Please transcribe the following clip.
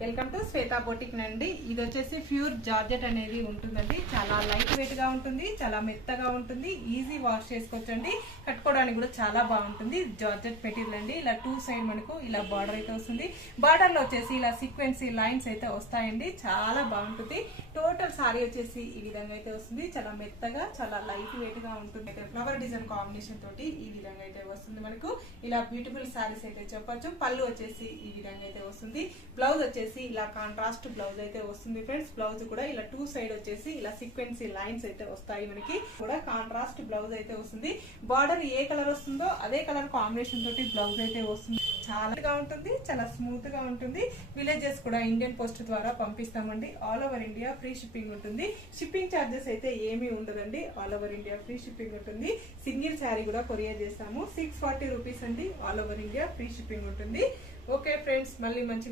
Welcome to Shweta boutique నండి. ఇది వచ్చేసి ప్యూర్ జార్జెట్ అనేది ఉంటుందండి. చాలా లైట్ వెయిట్ గా ఉంటుంది, చాలా మెత్తగా ఉంటుంది, ఈజీ వాష్ చేసుకోవచ్చండి. కట్టుకోవడానికి కూడా చాలా బాగుంటుంది. జార్జెట్ మెటీరియల్ అండి. ఇలా టూ సైడ్ మనకు ఇలా బార్డర్ అయితే వస్తుంది. బార్డర్ లో వచ్చేసి ఇలా సీక్వెన్సీ లైన్స్ అయితే వస్తాయండి. చాలా బాగుంటుంది. టోటల్ సారీ వచ్చేసి ఈ విధంగా అయితే వస్తుంది. చాలా మెత్తగా, చాలా లైట్ వెయిట్ గా ఉంటుంది. ఫ్లవర్ డిజైన్ కాంబినేషన్ తోటి ఈ విధంగా అయితే వస్తుంది. మనకు ఇలా బ్యూటిఫుల్ సారీస్ అయితే చెప్పొచ్చు. పళ్ళు వచ్చేసి ఈ విధంగా అయితే వస్తుంది. బ్లౌజ్ వచ్చేసి ఇలా కాంట్రాస్ట్ బ్లౌజ్ అయితే వస్తుంది ఫ్రెండ్స్. బ్లౌజ్ కూడా ఇలా టూ సైడ్ వచ్చేసి ఇలా సీక్వెన్సీ లైన్స్ అయితే వస్తాయి. మనకి కూడా కాంట్రాస్ట్ బ్లౌజ్ అయితే వస్తుంది. బార్డర్ ఏ కలర్ వస్తుందో అదే కలర్ కాంబినేషన్ తోటి బ్లౌజ్ అయితే వస్తుంది. చాలా ఉంటుంది, చాలా స్మూత్ గా ఉంటుంది. విలేజెస్ కూడా ఇండియన్ పోస్ట్ ద్వారా పంపిస్తామండి. All over India free shipping ఉంటుంది. షిప్పింగ్ ఛార్జెస్ అయితే ఏమీ ఉండదండి. All over India free shipping ఉంటుంది. సింగిల్ శారీ కూడా కొరియర్ చేస్తాము. 640 రూపీస్ అండి. All over India free shipping ఉంటుంది. ఓకే ఫ్రెండ్స్, మళ్ళీ మంచి